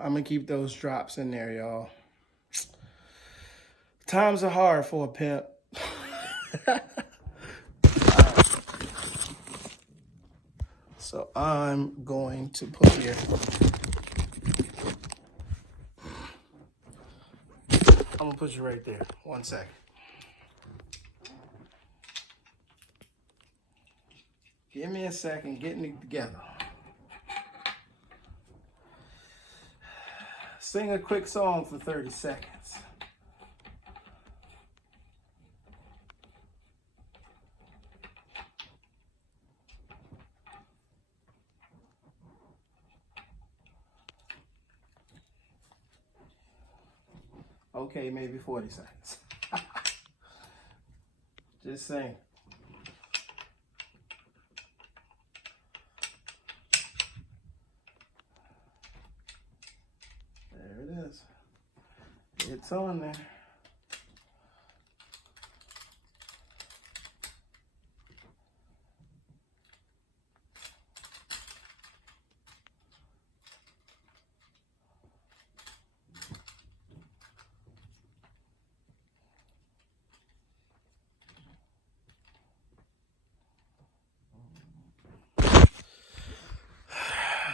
I'm gonna keep those drops in there, y'all. Times are hard for a pimp. So I'm going to put here. I'm gonna put you right there. 1 second. Give me a second, getting it together. Sing a quick song for 30 seconds. Okay, maybe 40 seconds. Just sing. There it is. It's on there.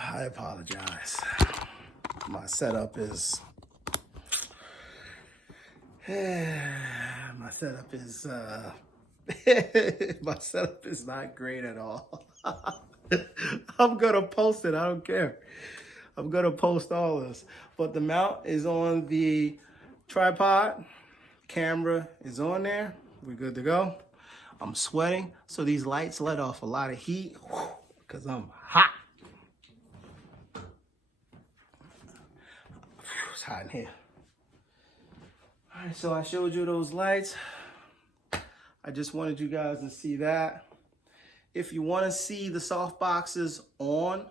I apologize. My setup is my setup is not great at all. I'm gonna post it, I don't care. I'm gonna post all this. But the mount is on the tripod. Camera is on there. We're good to go. I'm sweating, so these lights let off a lot of heat because I'm hot. It's hot in here. All right, so I showed you those lights. I just wanted you guys to see that. If you want to see the soft boxes on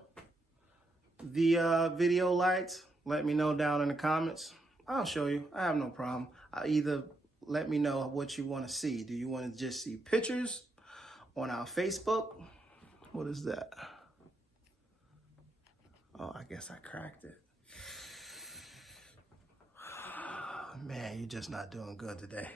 the video lights, let me know down in the comments. I'll show you. I have no problem. Either let me know what you want to see. Do you want to just see pictures on our Facebook? What is that? Oh, I guess I cracked it. Man, you're just not doing good today.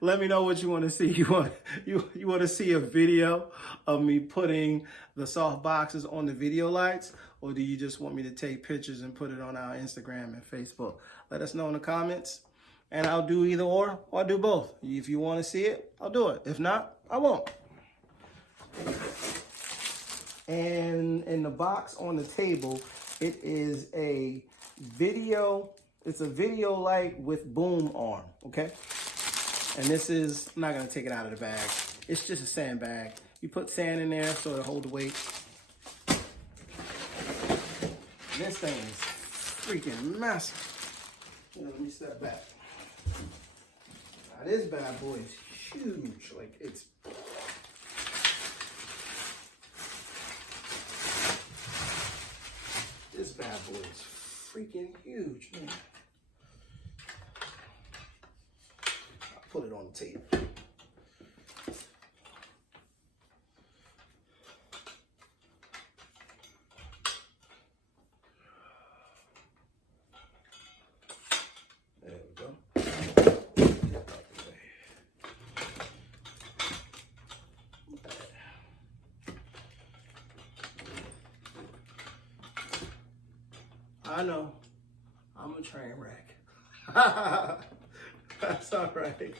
Let me know what you want to see. You want to see a video of me putting the soft boxes on the video lights, or do you just want me to take pictures and put it on our Instagram and Facebook? Let us know in the comments, and I'll do either or I'll do both. If you want to see it, I'll do it. If not, I won't. And in the box on the table, it is a video. It's a video light with boom arm, okay? And this is, I'm not gonna take it out of the bag. It's just a sand bag. You put sand in there so it'll hold the weight. This thing is freaking massive. Let me step back. Now this bad boy is huge. Like it's, this bad boy is freaking huge, man. I'll put it on the table. There we go. I know, I'm a train wreck. That's all right.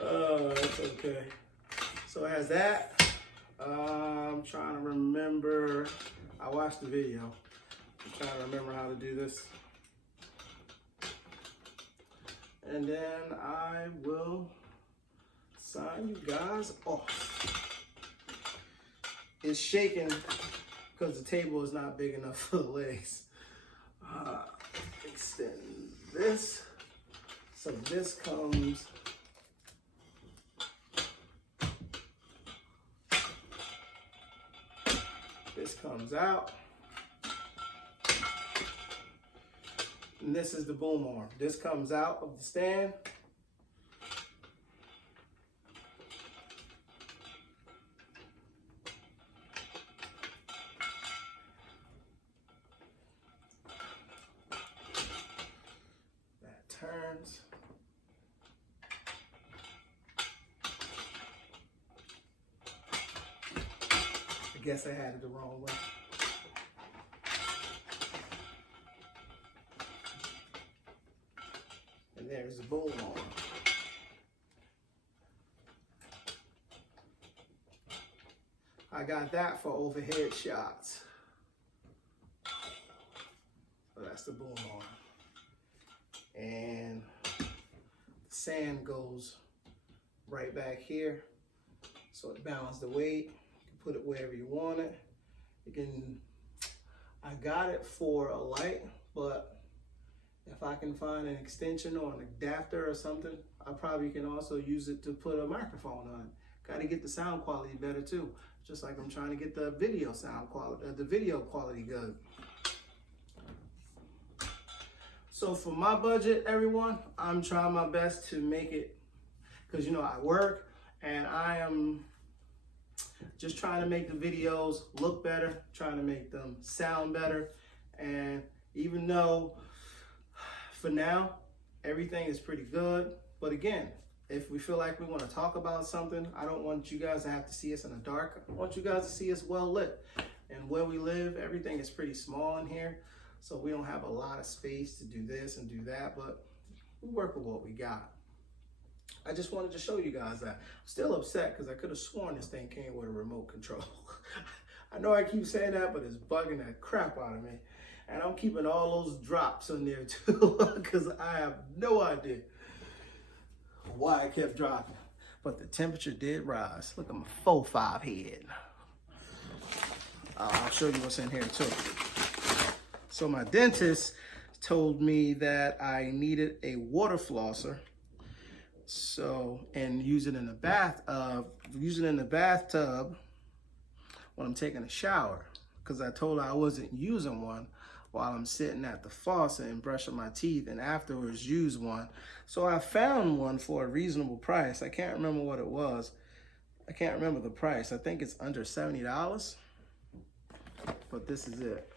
That's okay. So it has that. I'm trying to remember. I watched the video. I'm trying to remember how to do this. And then I will sign you guys off. It's shaking because the table is not big enough for the legs. Extend this. So this comes. This comes out. And this is the boom arm. This comes out of the stand. guess I had it the wrong way. And there's the boom arm. I got that for overhead shots. So that's the boom arm. And the sand goes right back here. So it balances the weight. You can put it wherever you want it. I got it for a light, but if I can find an extension or an adapter or something, I probably can also use it to put a microphone on. Got to get the sound quality better too. Just like I'm trying to get the video sound quality, the video quality good. So for my budget, everyone, I'm trying my best to make it, because you know I work and I am just trying to make the videos look better, trying to make them sound better. And even though for now everything is pretty good, but again, if we feel like we want to talk about something, I don't want you guys to have to see us in the dark. I want you guys to see us well lit. And where we live, everything is pretty small in here. So we don't have a lot of space to do this and do that, but we work with what we got. I just wanted to show you guys that. I'm still upset because I could have sworn this thing came with a remote control. I know I keep saying that, but it's bugging the crap out of me. And I'm keeping all those drops in there too, because I have no idea why I kept dropping. But the temperature did rise. Look at my 4-5 head. I'll show you what's in here too. So my dentist told me that I needed a water flosser. So, and use it in the bathtub when I'm taking a shower, because I told her I wasn't using one while I'm sitting at the faucet and brushing my teeth, and afterwards use one. So I found one for a reasonable price. I can't remember what it was. I can't remember the price. I think it's under $70, but this is it.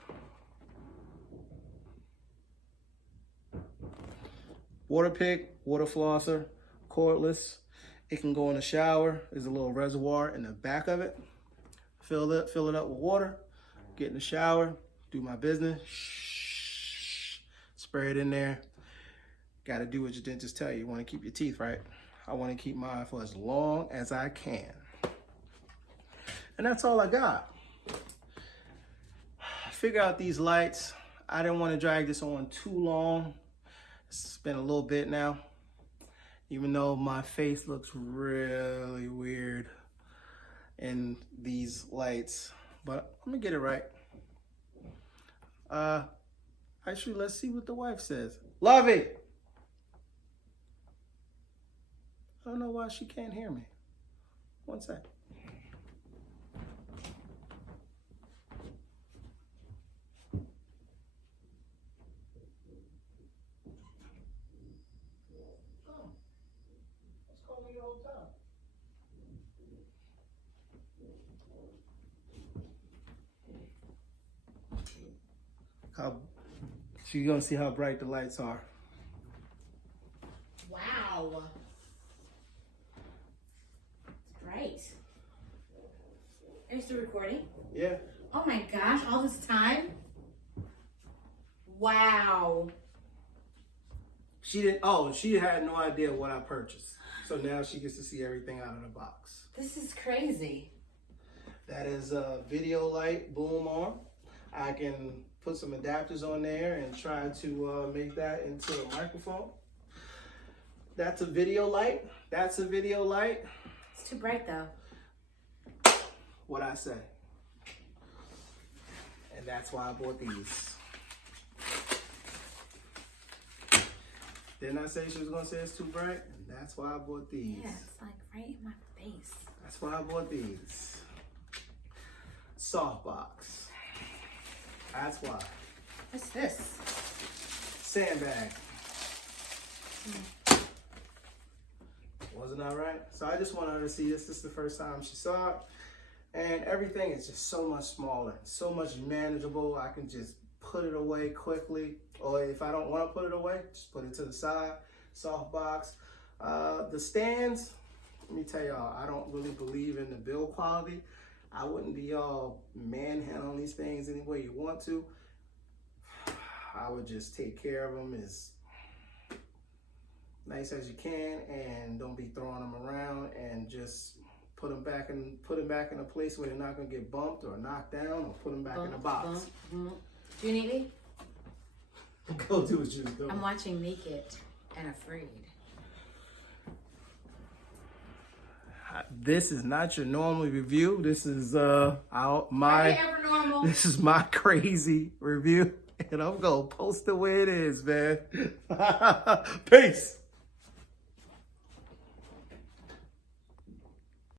Water pick, water flosser, cordless. It can go in the shower. There's a little reservoir in the back of it. Fill it up with water, get in the shower, do my business, spray it in there. Got to do what your dentist tell you. You want to keep your teeth right. I want to keep mine for as long as I can. And that's all I got. Figure out these lights. I didn't want to drag this on too long. It's been a little bit now, even though my face looks really weird in these lights, but I'm gonna get it right. Actually, let's see what the wife says. Lovey! I don't know why she can't hear me. One sec. So you're gonna see how bright the lights are. Wow. It's bright. Are you still recording? Yeah. Oh my gosh, all this time? Wow. She had no idea what I purchased. So now she gets to see everything out of the box. This is crazy. That is a video light boom arm. I can put some adapters on there and try to make that into a microphone. That's a video light. That's a video light. It's too bright though. What I say. And that's why I bought these. Didn't I say she was gonna say it's too bright? And that's why I bought these. Yeah, it's like right in my face. That's why I bought these. Softbox. That's why. What's this? Sandbag. Wasn't that right? So I just wanted her to see this. This is the first time she saw it. And everything is just so much smaller, so much manageable. I can just put it away quickly. Or if I don't want to put it away, just put it to the side. Softbox. The stands, let me tell y'all, I don't really believe in the build quality. I wouldn't be all manhandling these things any way you want to. I would just take care of them as nice as you can, and don't be throwing them around, and just put them back in a place where they're not gonna get bumped or knocked down, or put them back in a box. Do you need me? Go do what you're doing. I'm watching Naked and Afraid. This is not your normal review. This is Normal. this is my crazy review, and I'm gonna post it where it is, man. Peace.